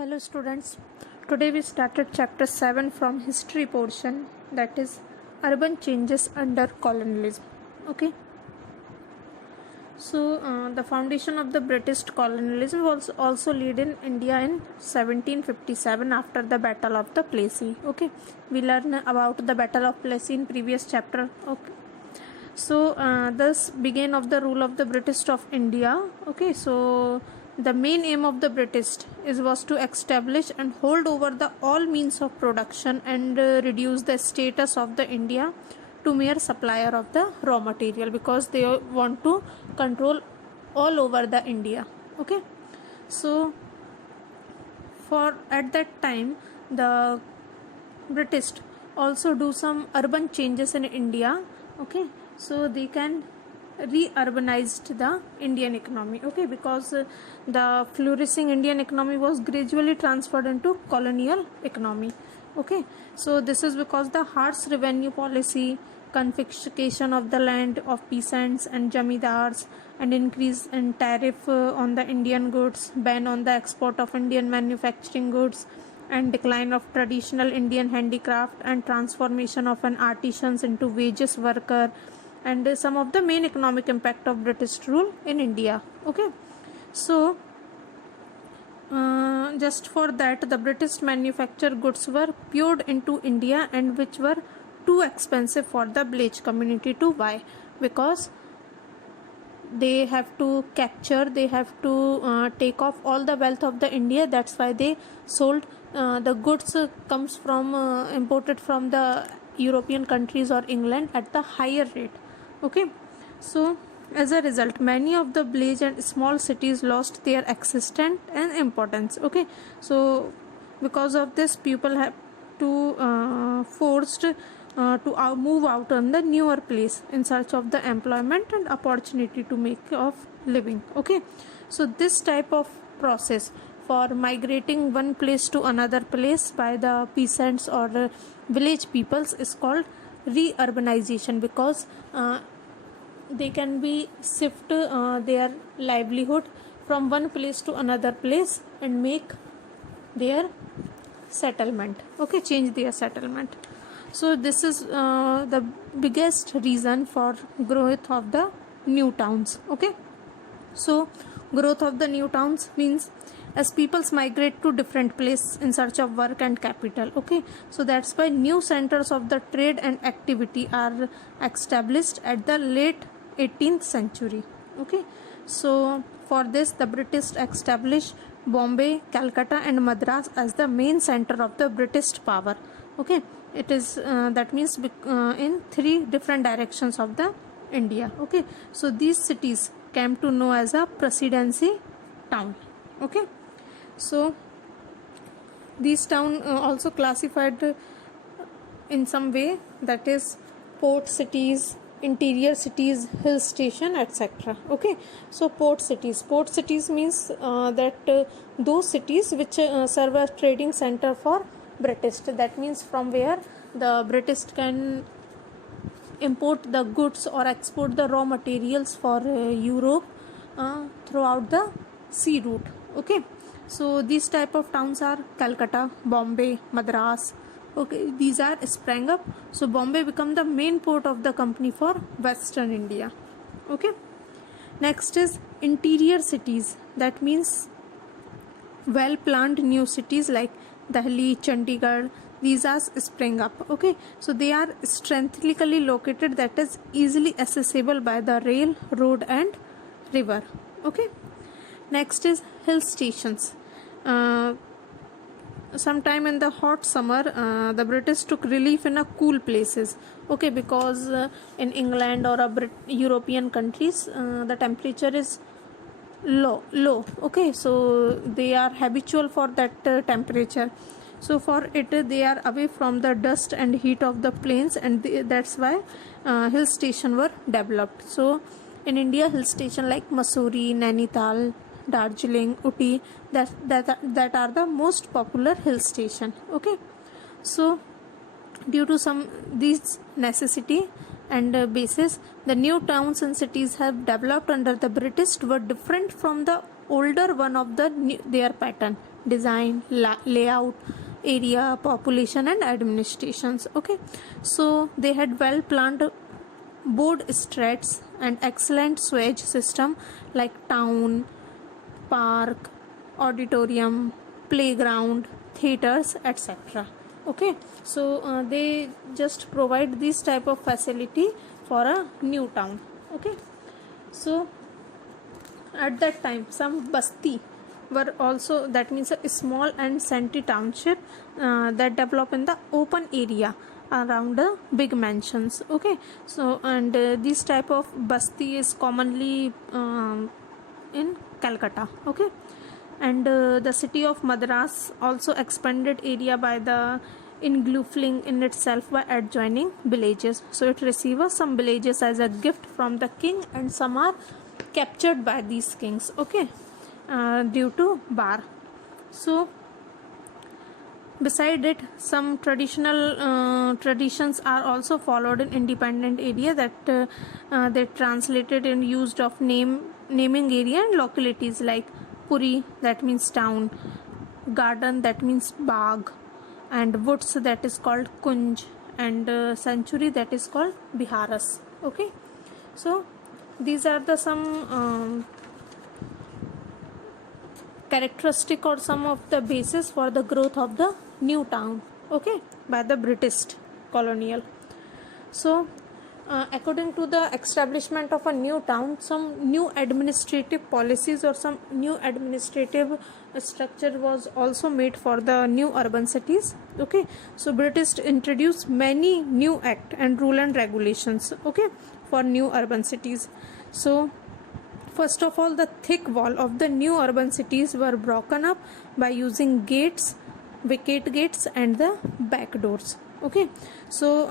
Hello students, today we started chapter 7 from history portion, that is urban changes under colonialism. Okay, so the foundation of the British colonialism was also laid in India in 1757 after the Battle of the Plassey. Okay, we learned about the Battle of Plassey in previous chapter. Okay, so thus began of the rule of the British of India. Okay, so the main aim of the British was to establish and hold over the all means of production and reduce the status of the India to mere supplier of the raw material, because they want to control all over the India. Okay, so for at that time the British also do some urban changes in India. Okay, so they can re-urbanized the Indian economy. Okay, because the flourishing Indian economy was gradually transferred into colonial economy. Okay, so this is because the harsh revenue policy, confiscation of the land of peasants and jamidars, and increase in tariff on the Indian goods, ban on the export of Indian manufacturing goods, and decline of traditional Indian handicraft, and transformation of an artisans into wages worker, and some of the main economic impact of British rule in India. Okay, so just for that the British manufacture goods were poured into India, and which were too expensive for the village community to buy, because they have to capture, they have to take off all the wealth of the India. That's why they sold the goods comes from imported from the European countries or England at the higher rate. Okay, so as a result many of the village and small cities lost their existence and importance. Okay, so because of this people have to forced to move out on the newer place in search of the employment and opportunity to make of living. Okay, so this type of process for migrating one place to another place by the peasants or village peoples is called re-urbanization, because they can be shift their livelihood from one place to another place and make their settlement. Okay, change their settlement. So this is the biggest reason for growth of the new towns. Okay, so growth of the new towns means as peoples migrate to different places in search of work and capital. Okay, so that's why new centers of the trade and activity are established at the late 18th century. Okay, so for this the British established Bombay, Calcutta and Madras as the main center of the British power. Okay, it is that means in three different directions of the India. Okay, so these cities came to know as a presidency town. Okay, so these town also classified in some way, that is port cities, interior cities, hill station, etc. Okay, so port cities means that those cities which serve as trading center for British. That means from where the British can import the goods or export the raw materials for Europe throughout the sea route. Okay, so these type of towns are Calcutta, Bombay, Madras. Okay, these are sprang up. So Bombay become the main port of the company for Western India. Okay, next is interior cities. That means well planned new cities like Delhi, Chandigarh. These are spring up. Okay, so they are strategically located, that is easily accessible by the rail, road and river. Okay, next is hill stations. Sometime in the hot summer the British took relief in a cool places. Okay, because in England or European countries the temperature is low. Okay, so they are habitual for that temperature. So for it they are away from the dust and heat of the plains, and that's why hill station were developed. So in India hill station like Mussoorie, Nainital, Darjeeling, Uti, that are the most popular hill station. Okay, so due to some these necessity and basis, the new towns and cities have developed under the British were different from the older one of their pattern. design, layout, area, population and administrations. Okay, so they had well planned board strats and excellent sewage system like town, park, auditorium, playground, theaters, etc. Okay, so they just provide this type of facility for a new town. Okay, so at that time some basti were also, that means a small and shanty township that develop in the open area around the big mansions. Okay, so and this type of basti is commonly in Calcutta. Okay, and the city of Madras also expanded area by the engulfing in itself by adjoining villages. So it receives some villages as a gift from the king, and some are captured by these kings. Okay, due to bar. So beside it, some traditions are also followed in independent area that they translated and used of naming area and localities like Puri, that means town, garden, that means bagh, and woods, that is called kunj, and sanctuary, that is called biharas. Okay, so these are the some characteristic or some of the basis for the growth of the new town. Okay, by the British colonial. So according to the establishment of a new town, some new administrative policies or some new administrative structure was also made for the new urban cities. Okay, so British introduced many new act and rule and regulations. Okay, for new urban cities. So first of all, the thick wall of the new urban cities were broken up by using gates, wicket gates and the back doors. Okay, so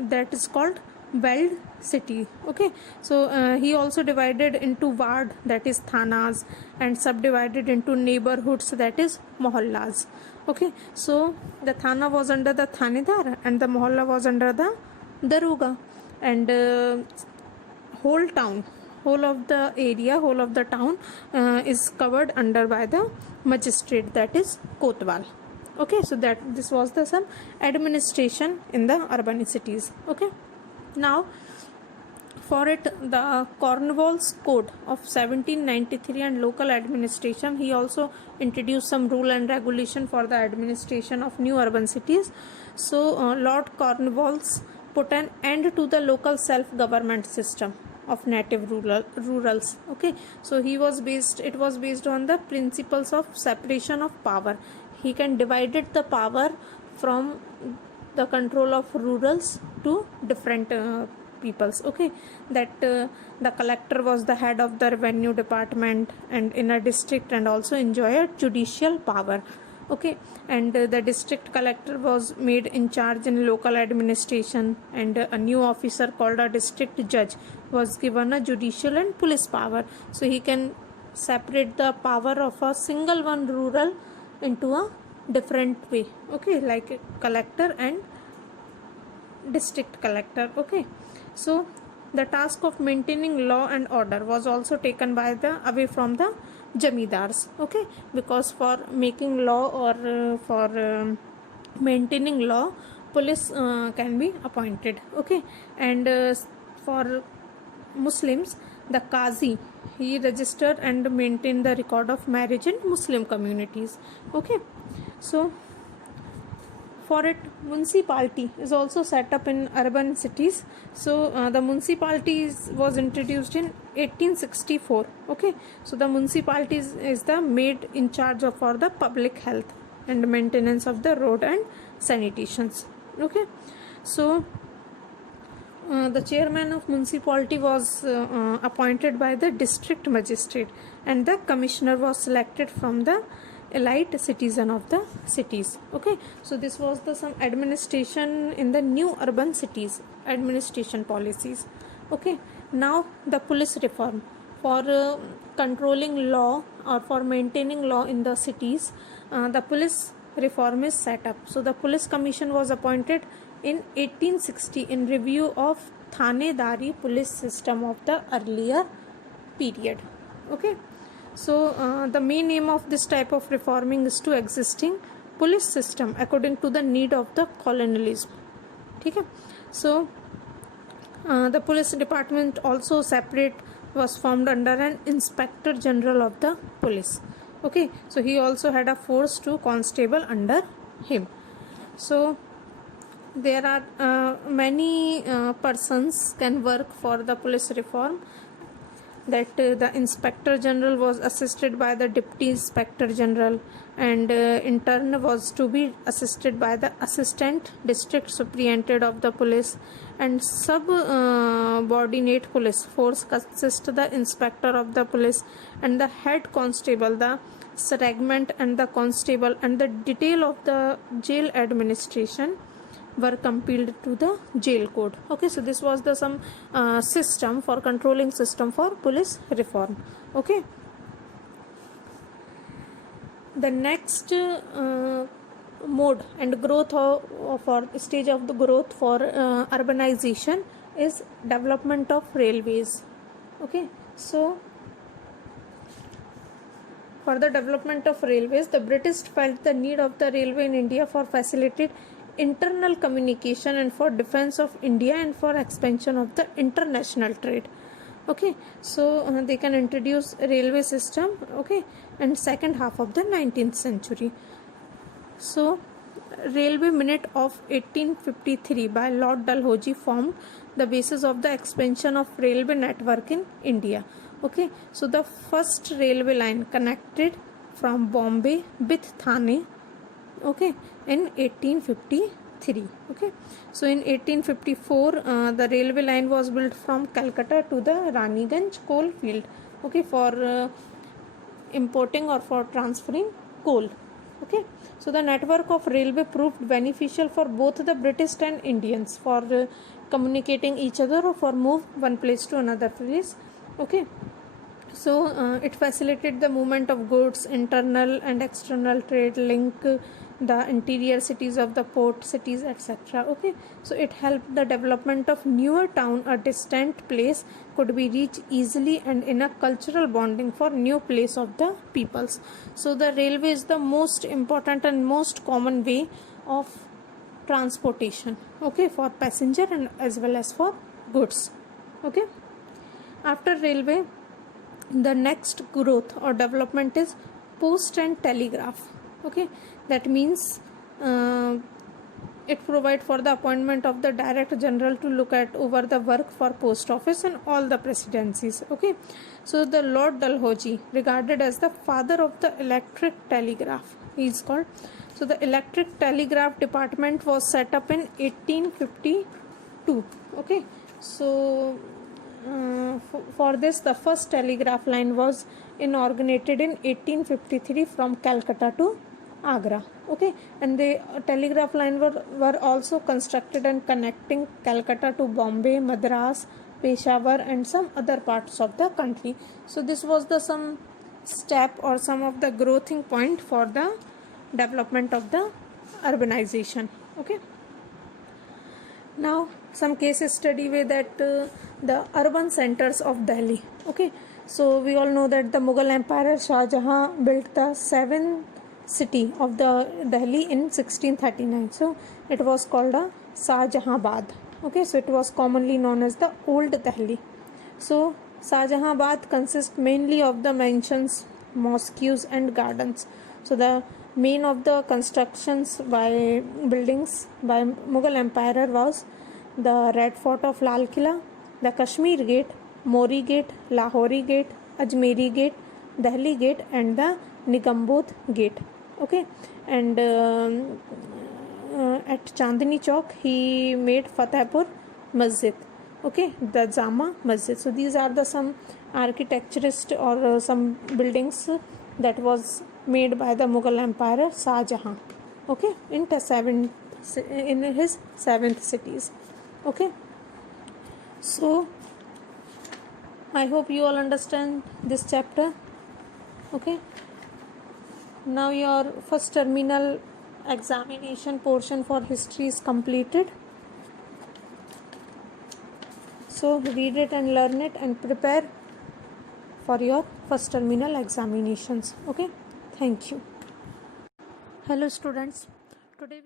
that is called walled city. Okay, so he also divided into ward, that is thanas, and subdivided into neighborhoods, that is mohallas. Okay, so the thana was under the thanedar and the mohalla was under the daruga, and whole of the area, whole of the town is covered under by the magistrate, that is kotwal. Okay, so that this was the some administration in the urban cities. Okay, now for it, the Cornwall's Code of 1793 and local administration, he also introduced some rule and regulation for the administration of new urban cities. So Lord Cornwallis put an end to the local self-government system of native rurals. Okay, so it was based on the principles of separation of power. He can divided the power from the control of rurals to different peoples. Okay, that the collector was the head of the revenue department and in a district, and also enjoyed judicial power. Okay, and the district collector was made in charge in local administration, and a new officer called a district judge was given a judicial and police power. So he can separate the power of a single one rural into a different way. Okay, like collector and district collector. Okay, so the task of maintaining law and order was also taken by the away from the jamidars. Okay, because for making law or for maintaining law, police can be appointed. Okay, and for Muslims, the qazi, he registered and maintained the record of marriage in Muslim communities. Okay, so for it, municipality is also set up in urban cities. So the municipality was introduced in 1864. Okay, so the municipality is the made in charge of for the public health and maintenance of the road and sanitations. Okay, so the chairman of municipality was appointed by the district magistrate, and the commissioner was selected from the elite citizen of the cities. Okay, so this was the some administration in the new urban cities, administration policies. Okay, now the police reform for controlling law or for maintaining law in the cities, the police reform is set up. So the police commission was appointed in 1860 in review of thanedari police system of the earlier period. Okay, So the main aim of this type of reforming is to existing police system according to the need of the colonialism. ठीक है. So the police department also separate was formed under an inspector general of the police. Okay, so he also had a force to constable under him. So there are many persons can work for the police reform. That the inspector general was assisted by the deputy inspector general, and in turn was to be assisted by the assistant district superintendent of the police, and subordinate police force consists the inspector of the police and the head constable, the segment and the constable, and the detail of the jail administration were compiled to the jail code. Okay, so this was the some system for controlling system for police reform. Okay, the next mode and growth for stage of the growth for urbanization is development of railways. Okay, so for the development of railways, the British felt the need of the railway in India for facilitate internal communication and for defense of India and for expansion of the international trade. Okay, so they can introduce railway system. Okay, and second half of the 19th century. So railway minute of 1853 by Lord Dalhousie formed the basis of the expansion of railway network in India. Okay, so the first railway line connected from Bombay with Thane, okay, in 1853. Okay, so in 1854 the railway line was built from Calcutta to the Raniganj coal field, okay, for importing or for transferring coal. Okay, so the network of railway proved beneficial for both the British and Indians for communicating each other or for move one place to another place. Okay, so it facilitated the movement of goods, internal and external trade, link the interior cities of the port cities, etc. Okay, so it helped the development of newer town. A distant place could be reached easily and in a cultural bonding for new place of the peoples. So the railway is the most important and most common way of transportation, okay, for passenger and as well as for goods. Okay, after railway, the next growth or development is post and telegraph. Okay, that means it provide for the appointment of the director general to look at over the work for post office and all the presidencies. Okay, so the Lord Dalhousie, regarded as the father of the electric telegraph, he is called. So the electric telegraph department was set up in 1852. Okay, so for this the first telegraph line was inaugurated in 1853 from Calcutta to Agra. Okay, and the telegraph line were also constructed and connecting Calcutta to Bombay, Madras, Peshawar and some other parts of the country. So this was the some step or some of the growing point for the development of the urbanization. Okay, now some case study with that the urban centers of Delhi. Okay, so we all know that the Mughal Emperor Shah Jahan built the 7th city of the Delhi in 1639. So it was called a Shah Jahanabad. Okay, so it was commonly known as the Old Delhi. So Shah Jahanabad consists mainly of the mansions, mosques and gardens. So the main of the constructions by buildings by Mughal Empire was the Red Fort of Lal Killa, the Kashmir Gate, Mori Gate, Lahori Gate, Ajmeri Gate, Delhi Gate and the Nigambodh Gate. Okay, and at Chandni Chowk he made Fatehpur Masjid. Okay, the Jama Masjid. So these are the some architecturist or some buildings that was made by the Mughal Empire Shah Jahan. Okay, in his 7th cities. Okay, so I hope you all understand this chapter. Okay, now your first terminal examination portion for history is completed. So read it and learn it and prepare for your first terminal examinations. Okay, thank you. Hello students, today